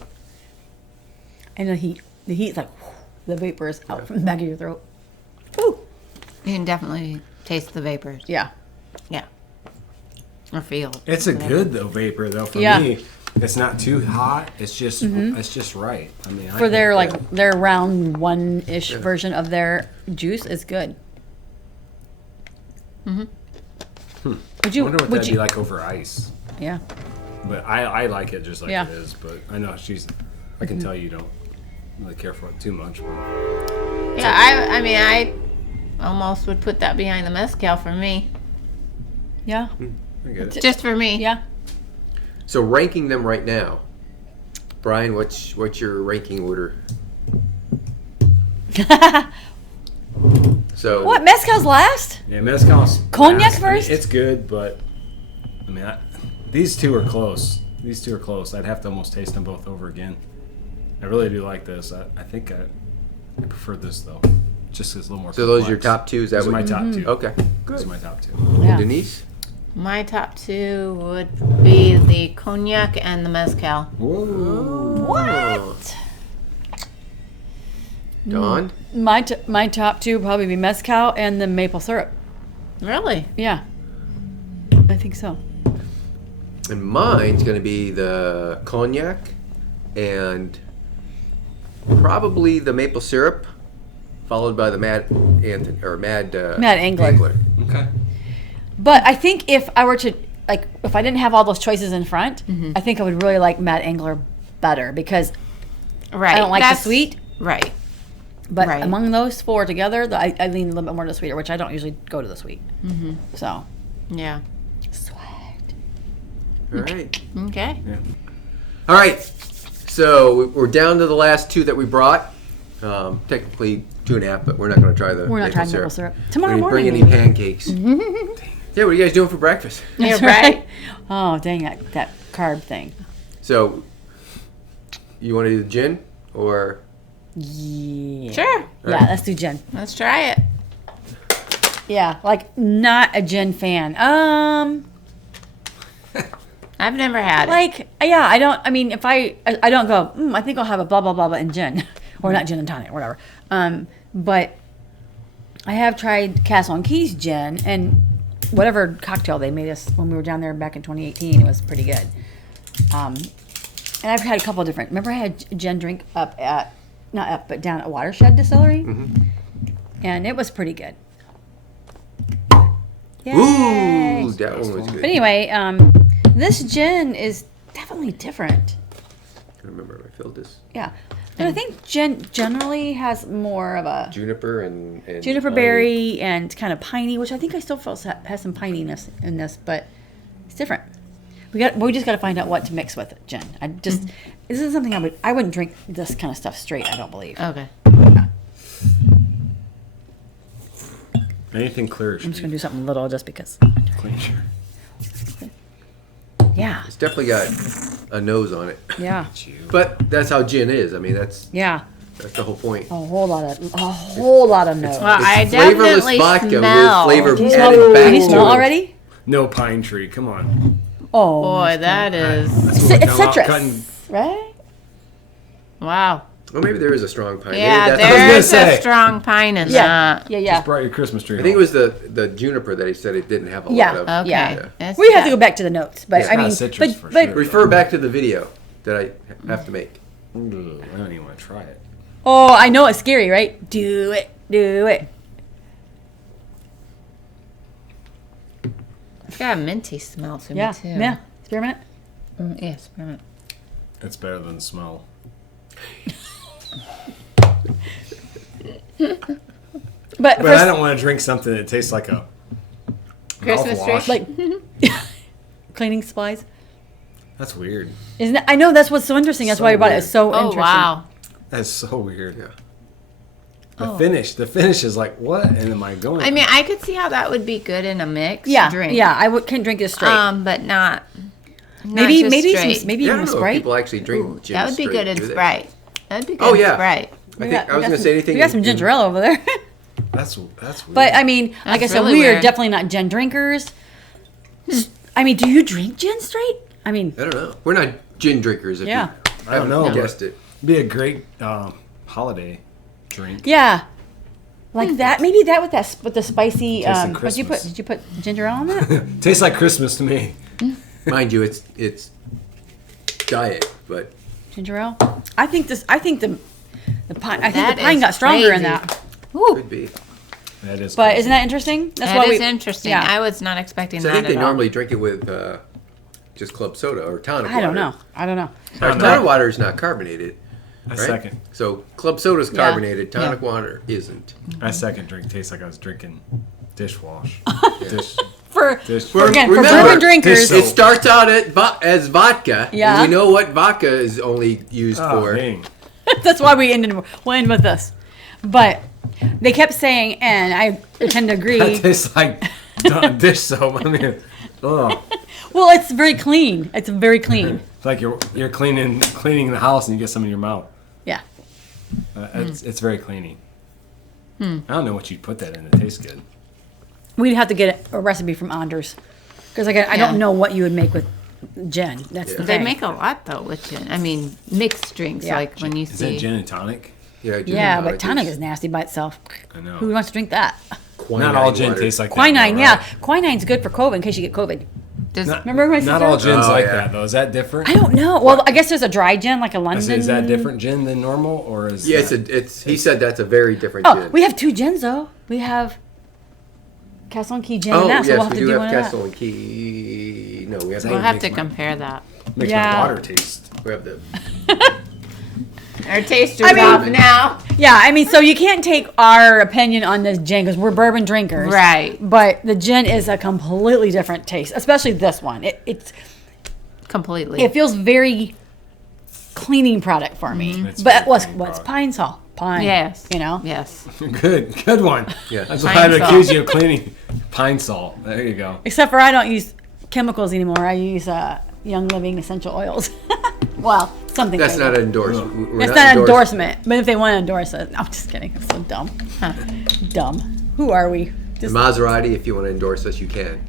And the heat. The heat's like the vapors out from the back of your throat. Woo! You can definitely taste the vapors. Yeah. Yeah. Or feel. It's a good though vapor though for Yeah. me. It's not too hot. It's just right. I mean, For their their round one-ish version of their juice is good. Mm-hmm. Would you? I wonder what would that'd you? be like over ice. Yeah. But I like it just like Yeah. it is. But I know I can tell you don't really care for it too much. But Yeah, I almost would put that behind the mezcal for me. Yeah. I get it. Just for me. Yeah. So ranking them right now, Brian, what's your ranking order? So What? Mezcal's last? yeah, mezcal's Cognac last. I mean, first? it's good, but I mean, these two are close. I'd have to almost taste them both over again. I really do like this. I think I prefer this though. Just 'cause it's a little more. So those are your complex. top two? Is that Those are what my top two. Okay, Those good. are my top two. Yeah. Denise? My top two would be the cognac and the mezcal. Whoa. What? Dawn? My top two would probably be mezcal and the maple syrup. Really? Yeah. I think so. And mine's going to be the cognac and probably the maple syrup, followed by the Mad Angler. Okay. But I think if I were to, if I didn't have all those choices in front, I think I would really like Mad Angler better because Right. I don't like the sweet. Right. But Right. among those four together, I lean a little bit more to the sweeter, which I don't usually go to the sweet. Mm-hmm. So. Yeah. Sweet. All right. Okay. All right. So we're down to the last two that we brought. Technically 2.5, but we're not going to try the We're not maple trying syrup. maple syrup. Tomorrow We didn't bring morning. any pancakes. Yeah, what are you guys doing for breakfast? You're right. Oh, dang that carb thing. So, you want to do the gin or? Yeah. Sure. Yeah, let's do gin. Let's try it. Yeah, not a gin fan. I've never had it. If I don't go, I think I'll have a blah, blah, blah, blah in gin. Or not gin and tonic, whatever. But I have tried Castle and Keys gin, and whatever cocktail they made us when we were down there back in 2018, it was pretty good. And I've had a couple of different, remember I had a gin drink down at Watershed Distillery? Mm-hmm. And it was pretty good. Yay. Ooh, that one was But good. anyway, this gin is definitely different. I remember if I filled this. Yeah. But I think gin generally has more of a Juniper and juniper berry and kind of piney, which I think I still feel has some pininess in this, but it's different. We just got to find out what to mix with it, gin. This is something I wouldn't drink this kind of stuff straight, I don't believe. Okay. Anything clear. I'm just going to do something little just because. Clean. Yeah. It's definitely got a nose on it. Yeah. But that's how gin is. I mean, that's Yeah. the whole point. A whole lot of notes. Well, I It's flavorless definitely vodka smell. with flavor Do you added smell, back can you to smell it. already? No pine tree. Come on. Oh. Boy, that is It's citrus. Cutting. Right? wow. Well, maybe there is a strong pine. Yeah, Maybe that's- there's say. a strong pine in Yeah. that. Yeah, yeah. Brought your Christmas tree. I think it home. was the juniper that he said it didn't have a Yeah. lot of. Okay. Yeah. It's We have to got- go back to the notes, but It's I got mean, citrus but, for but sure. Refer back to the video that I have to make. Ooh, I don't even want to try it. oh, I know it's scary, right? Do it. It's got a minty smell to Yeah, me too. yeah. Spearmint. Yeah, spearmint. It's better than the smell. But I don't want to drink something that tastes like a Christmas tree? mouthwash. like cleaning supplies. That's weird. Isn't it? I know that's what's so interesting. That's So why I bought it. weird. It's so Oh, interesting. wow. That's so weird. Yeah. The finish is like, what? And am I going? I mean, I could see how that would be good in a mixed Yeah, drink. yeah. Couldn't drink this straight. But not maybe just maybe straight. some, maybe Yeah, I even don't know if Sprite. people actually drink gin That would be straight, good in do they? Sprite. That would be good Oh, in yeah. Sprite. I think I was going to say anything. We got some ginger ale over there. that's weird. But I mean, like I That's said, really we are weird. definitely not gin drinkers. I mean, do you drink gin straight? I mean, I don't know. We're not gin drinkers. If Yeah. you I don't know. haven't guessed it. Be a great holiday drink. yeah, like that. Maybe that with the spicy. Tastes like What did you put? Christmas. Did you put ginger ale on that? Tastes like Christmas to me. Mind you, it's diet, but Ginger ale. I think the pine. I think That the pine is got stronger in crazy. that. Ooh. could be. That is. But crazy. isn't that interesting? That's That why is interesting. Yeah. I was not expecting So I that think they at all. normally drink it with just club soda or tonic I don't water. know. I don't know. Tonic water is not carbonated. I Right? second. So club soda is Yeah. carbonated. Tonic water isn't. I second drink tastes like I was drinking dishwash. Dish. For Dish. again, for Remember, bourbon drinkers, dish soap. It starts out as vodka. Yeah. And we know what vodka is only used Oh, for. dang. that's why we'll end with this. But they kept saying, and I tend to That agree. tastes like dish soap. I mean, ugh. Well, it's very clean. It's very clean. It's like you're cleaning the house and you get some in your mouth. Yeah. It's very cleaning. I don't know what you'd put that in. It tastes good. We'd have to get a recipe from Anders. Because I Yeah. don't know what you would make with gin. That's the They thing. make a lot though with gin. I mean, mixed drinks Yeah. like when you Is that see. gin and tonic? Yeah, gin Yeah, and but tonic is nasty by itself. I know. Who wants to drink that? Not all gin water. tastes like that. Quinine, though, yeah. right? Quinine's good for COVID in case you get COVID. Does, Remember my sister? Not all gin's Oh, like yeah. that though. Is that different? I don't know. Well, I guess there's a dry gin, like a I London. say, is that different gin than normal, or is Yeah, that, he said that's a very different Oh, gin. we have two gins though. We have Castle and Key gin Oh, and that, so yes, we'll have we to do do one have of Castle that. and Key. No, we have we'll That have makes to my- compare that. makes Yeah. my water taste? we have the Our taster's I mean- off now. Yeah, I mean, so you can't take our opinion on this gin because we're bourbon drinkers, Right. But the gin is a completely different taste, especially this one. Completely. It feels very cleaning product for me. It's But very what's clean what's product. pine salt? Pine. yes. You know. Yes. Good one. Yeah. That's why Pine I'd salt. accuse you of cleaning pine salt. There you go. Except for I don't use chemicals anymore. I use Young Living essential oils. Well, something. That's like not that. an endorsement. We're That's not an endorsement. But if they want to endorse it, I'm just kidding. It's so dumb. Dumb. Who are we? The Just Maserati, if you want to endorse us, you can.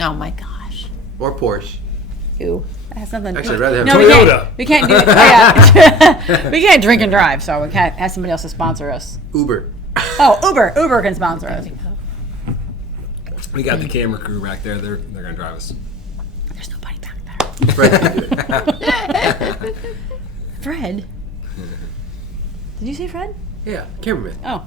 Oh my gosh. Or Porsche. you. That has something. Actually, I'd rather have no, Toyota. we can't do it. Yeah. We can't drink and drive, so we can't have somebody else to sponsor us. Uber. Oh, Uber can sponsor us. We got the camera crew back there. They're gonna drive us. There's nobody back there. Fred can do it. Fred. Did you say Fred? Yeah, cameraman. Oh.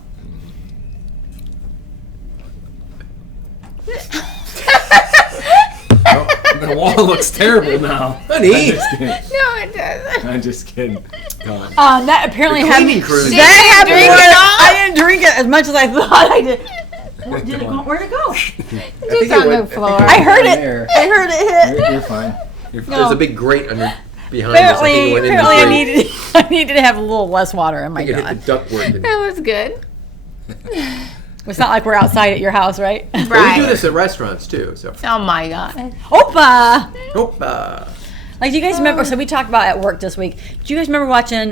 The wall looks terrible now. Honey. No, it doesn't. I'm just kidding. Come on. That apparently The had cleaning crew. That had drink more. it all? I didn't drink it as much as I thought I did. Where'd it go? Just on the floor. I heard it. There. I heard it hit. You're fine. There's a big grate under behind us. I think it went in the Apparently, grate. I needed to have a little less water in my I think it god. hit the ductwork. And, That was good. It's not like we're outside at your house, right? but we do Right. this at restaurants too. So. Oh my god. Opa! Opa. Like, do you guys remember? So we talked about at work this week. Do you guys remember watching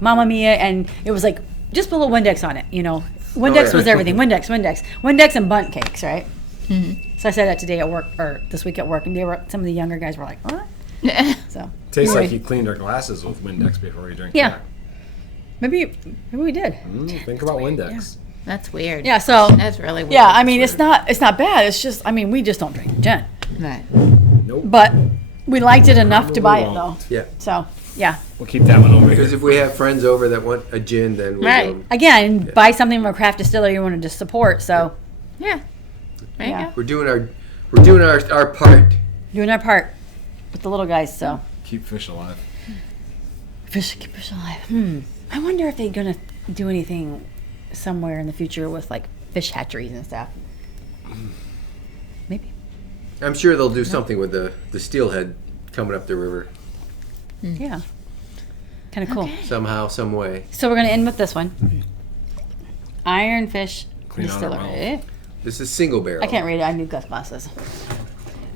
Mamma Mia? And it was like just put a little Windex on it. You know, Windex yeah. was everything. Windex and bundt cakes, right? Mm-hmm. So I said that today at work, or this week at work, and some of the younger guys were like, "What?" So Tastes anyway, like you cleaned our glasses with Windex before you drink. Yeah. that. maybe we did. Think about Windex. That's weird. Yeah. So That's really weird. yeah, I mean, it's not bad. It's just, I mean, we just don't drink gin, Right. Nope. but we liked it enough to buy it though. Yeah. So yeah. We'll keep that one over Because here. if we have friends over that want a gin, then we'll Right. go. Again, buy something from a craft distillery you want to support. So Yeah. There you Yeah. go. We're doing our part. doing our part with the little guys. So Keep fish alive. keep fish alive. I wonder if they're gonna do anything somewhere in the future with like fish hatcheries and stuff. Maybe. I'm sure they'll do something with the steelhead coming up the river Yeah. Kind of cool. Okay. somehow, some way. So we're gonna end with this one. Iron Fish Clean out our Distillery. This is single barrel. I can't read it. I need glasses.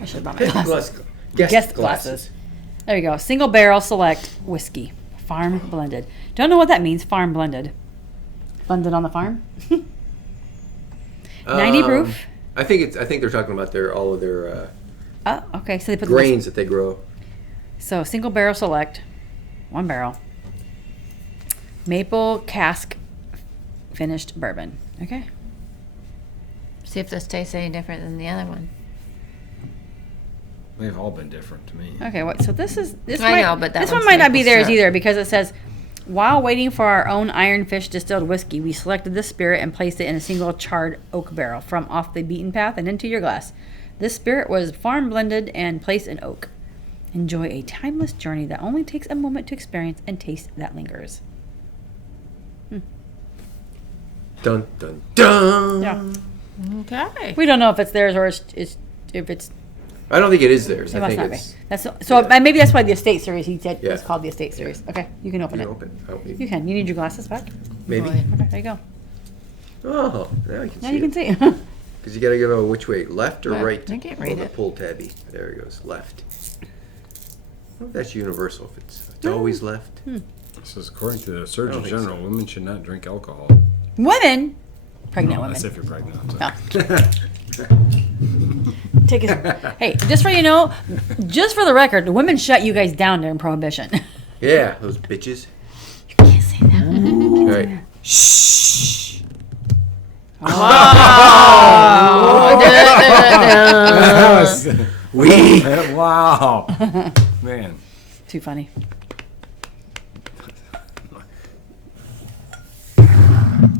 I should have brought my glasses. Guest glasses. There you go. Single barrel select whiskey. Farm blended. Don't know what that means. Farm blended. Blended on the farm. 90 proof. I think they're talking about all of their Oh, okay. So they put grains that they grow. So single barrel select, 1 barrel. Maple cask finished bourbon. Okay. See if this tastes any different than the other one. They've all been different to me. Okay. What? So this I know, but that this one one's might not be maple theirs syrup. either because it says, while waiting for our own Iron Fish distilled whiskey, we selected this spirit and placed it in a single charred oak barrel from off the beaten path and into your glass. This spirit was farm blended and placed in oak. Enjoy a timeless journey that only takes a moment to experience and taste that lingers. Dun dun dun. Yeah. Okay. We don't know if it's theirs or if it's. I don't think it is theirs. It I must think not be. it's. That's so. Maybe that's why the estate series. He said Yeah. it's called the estate series. Okay, you can open You it. can open. I don't need. You can. You need your glasses back. Maybe. Boy. Okay, there you go. Oh, now you can Now see you can it. see. Because you got to go which way, left or Well, right? I can't Oh, read the it. pull tabby. There it goes, left. I wonder if that's universal. If it's always left. Hmm. It says, according to the I Surgeon don't think General, so. women should not drink alcohol. Women, pregnant women. That's if you're pregnant. No. Take a, hey, just so you know, just for the record, the women shut you guys down during Prohibition. Yeah, those bitches. You can't say that. All right. Shh. We. Wow. Man. Too funny.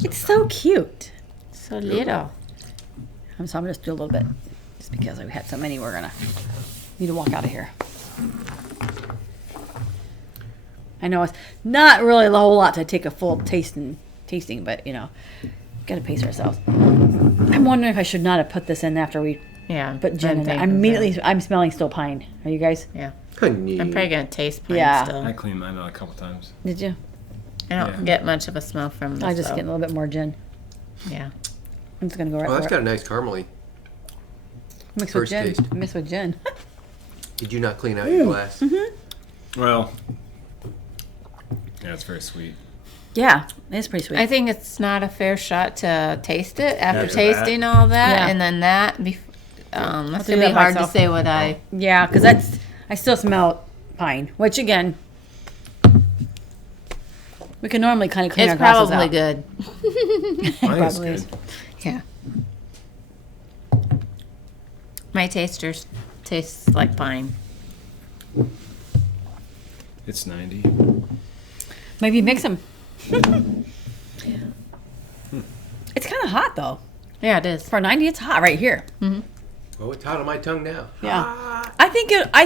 It's so cute. So little. So I'm gonna just do a little bit, just because we had so many. We're gonna need to walk out of here. I know it's not really a whole lot to take a full tasting, but gotta pace ourselves. I'm wondering if I should not have put this in after we Yeah. put gin in it. thinking I'm smelling still pine. Are you guys? Yeah. Honey. I'm probably gonna taste pine Yeah. still. I cleaned mine out a couple times. Did you? I don't Yeah. get much of a smell from this. I just though. get a little bit more gin. Yeah. I'm just gonna go right Oh, that's for got it. a nice caramely. Mixed with first gin. taste. Mixed with gin. Did you not clean out your glass? Well, yeah, it's very sweet. Yeah, it's pretty sweet. I think it's not a fair shot to taste it after After tasting all that, Yeah. and then that. That's to gonna do be that hard to myself. say what I. Yeah, because I still smell pine, which again, we can normally kind of clean It's our glasses probably out. good. I think it's Probably good. is. Yeah. My tasters tastes like pine. It's 90. Maybe mix them. It's kind of hot though. Yeah, it is. For 90, it's hot right here. Oh, it's hot on my tongue now. Yeah, I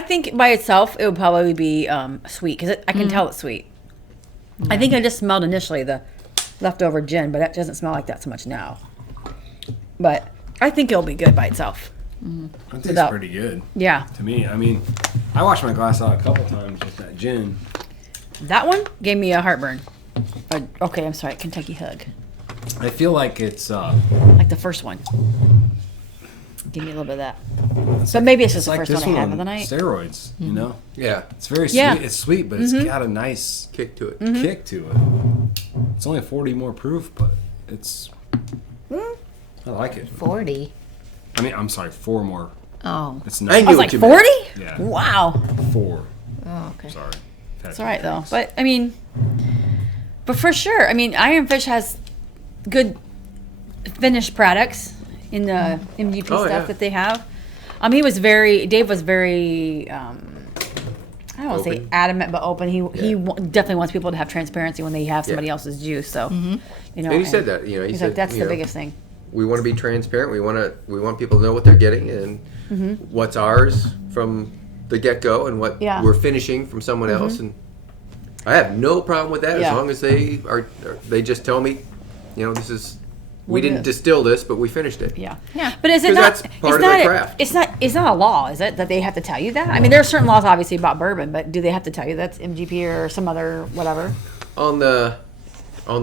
think by itself it would probably be sweet because I can tell it's sweet. I think I just smelled initially the leftover gin, but it doesn't smell like that so much now. But I think it'll be good by itself. It tastes Without- pretty good Yeah, to me. I mean, I washed my glass out a couple times with that gin. that one gave me a heartburn. Okay, I'm sorry, Kentucky Hug, I feel like it's like the first one. Give me a little bit of that. But maybe it's just the like first this one I one had of the on night. steroids. You know, Yeah. it's very Yeah. sweet. It's sweet, but it's got a nice Kick to it. kick to it. It's only 40 more proof, but it's. I like it. 40. I mean, I'm sorry, 4 more. Oh. It's I not I knew was what like you meant. 40? Yeah. Wow. 4. Oh, okay. Sorry. It's all right though. But I mean, but for sure, I mean, Iron Fish has good finished products in the MGP Oh, stuff yeah. that they have. Dave was very, I don't want to say Open. adamant, but open. He Yeah. definitely wants people to have transparency when they have somebody else's juice. So, And and he said that. He he's said like, that's you the know, biggest thing. We want to be transparent. We want people to know what they're getting and what's ours from the get go and what Yeah. we're finishing from someone else. And I have no problem with that Yeah. as long as they just tell me this is we We'll didn't do it. distill this, but we finished it. Yeah. Yeah. But is it 'Cause not? that's part of the craft. It's not a law, is it, that they have to tell you that? I mean, there are certain laws obviously about bourbon, but do they have to tell you that's MGP or some other whatever? On the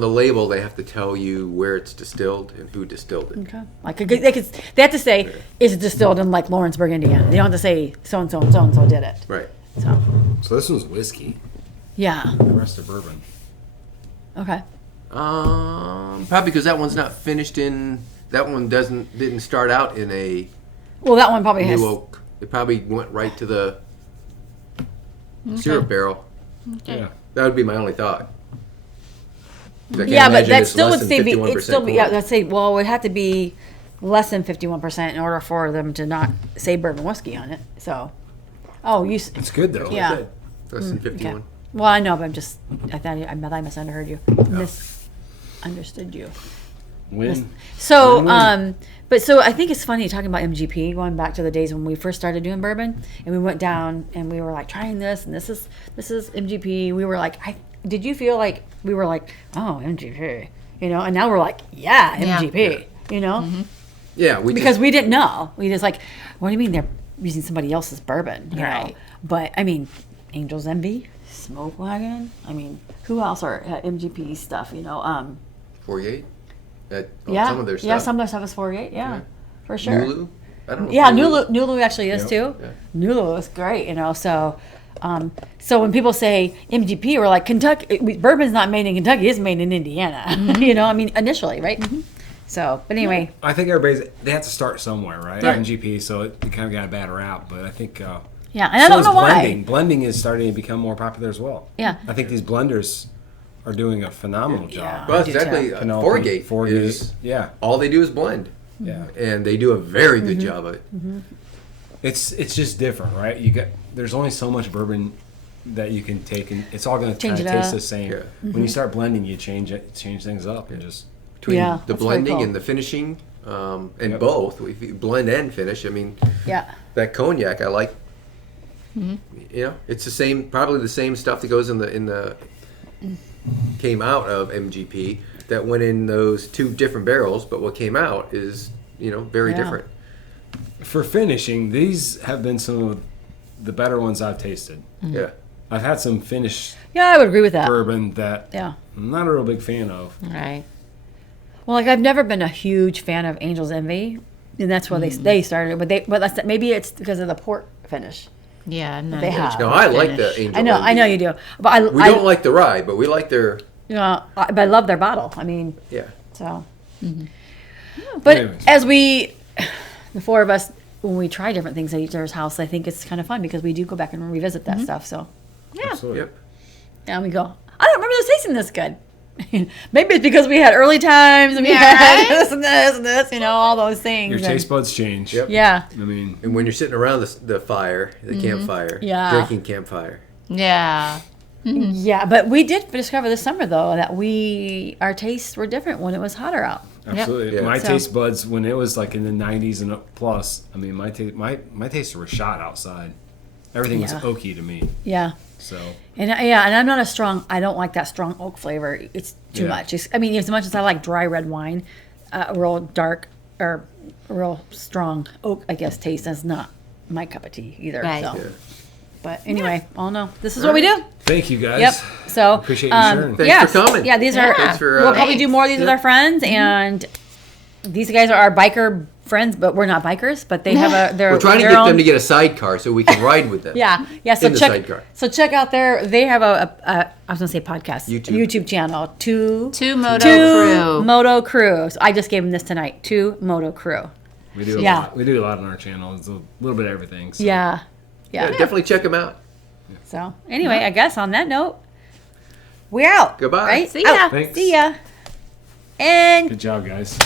label, they have to tell you where it's distilled and who distilled it. Okay. Like they have to say it's distilled in like Lawrenceburg, Indiana. They don't have to say so and so and so and so did it. Right. So So this one's whiskey. yeah. The rest are bourbon. Okay. Probably because that one's not finished in. That one didn't start out in a Well, that one probably has. new oak. It probably went right to the syrup barrel. Yeah. That would be my only thought. I can't Yeah, but imagine that it's still less would than say 51% it's still be. Yeah, corn. let's say. Well, it would have to be less than 51% in order for them to not say bourbon whiskey on it. So, It's good though. Yeah. Less than 51. Okay. Well, I know, but I thought I misunderstood you. Misunderstood you. Win. So, Win-win. but so I think it's funny talking about MGP, going back to the days when we first started doing bourbon, and we went down and we were like trying this, and this is MGP. We were like, did you feel like we were like, oh, MGP, and now we're like, yeah, MGP, Yeah, because we didn't know. We just like, what do you mean they're using somebody else's bourbon, you know? Right. But I mean, Angel's Envy, Smoke Wagon. I mean, who else are MGP stuff? 48. Yeah, Some of their stuff. yeah, some of their stuff is 48. Yeah, for sure. Nulu? I don't know. Yeah, if Nulu actually is Yep. too. Yeah. Nulu is great, So, so when people say MGP, we're like Kentucky. Bourbon's not made in Kentucky; it's made in Indiana. I mean, initially, right? So, but anyway, I think they have to start somewhere, right? Yeah. NGP, so it kind of got a bad rap, but I think. yeah, and I don't is know blending. why. Blending is starting to become more popular as well. Yeah. I think these blenders are doing a phenomenal job. Well, I do exactly. too. Forgate is yeah, all they do is blend, yeah. and they do a very good job of it. It's just different, right? There's only so much bourbon that you can take, and it's all going to Change kind it of taste up. the same. Yeah. When you start blending, you change things up, and just Between Yeah, the that's very blending cool. and the finishing, and Yep. both, if you blend and finish, I mean, Yeah, that cognac I like. It's the same, probably the same stuff that goes in the came out of MGP that went in those two different barrels, but what came out is very Yeah. different. for finishing, these have been some of the better ones I've tasted. Yeah. I've had some finished yeah, I would agree with that. bourbon that Yeah. I'm not a real big fan of. Right. Well, like I've never been a huge fan of Angel's Envy, and that's where they started. But that's maybe it's because of the port finish. Yeah. I'm not They a huge have. No, I like finish. the Angel. I know you do, but We don't like the rye, but we like their but I love their bottle. I mean, yeah. so. But Anyways. as the four of us, when we try different things at each other's house, I think it's kind of fun because we do go back and revisit that stuff. So, Yeah. Absolutely. Yep. and we go, I don't remember this tasting this good. Maybe it's because we had early times and we Yeah, had right? this and this and this, all those things. Your and- taste buds change. Yep. Yeah. I mean, And when you're sitting around the fire, the campfire, Yeah. drinking campfire. Yeah. Yeah, but we did discover this summer though that our tastes were different when it was hotter out. absolutely. Yeah. My So- taste buds, when it was like in the 90s and up plus, I mean, my taster was shot outside. Everything was Yeah. oaky to me. Yeah. So And and I'm not I don't like that strong oak flavor. It's too Yeah. much. I mean, as much as I like dry red wine, real dark or real strong oak, I guess, taste is not my cup of tea either. Right. So. Yeah. But anyway, all know this is what we do. thank you guys. Yep. So Appreciate you sharing. Thanks yes. for coming. Yeah, these are. Thanks for, we'll probably do more of these with yeah. our friends, and these guys are our biker friends, but we're not bikers. But they have We're trying to their get own, them to get a sidecar so we can ride with them. Yeah, yeah. So in the sidecar. check out they have I was gonna say podcast YouTube. channel. Two Moto Crew. Moto Crew. So I just gave them this tonight. Two Moto Crew. We do a Yeah. lot. We do a lot on our channel. It's a little bit of everything. So. Yeah, Yeah, yeah. definitely check them out. So anyway, I guess on that note, we're out. Goodbye. Right? See ya. Out. Thanks. See ya. And Good job, guys.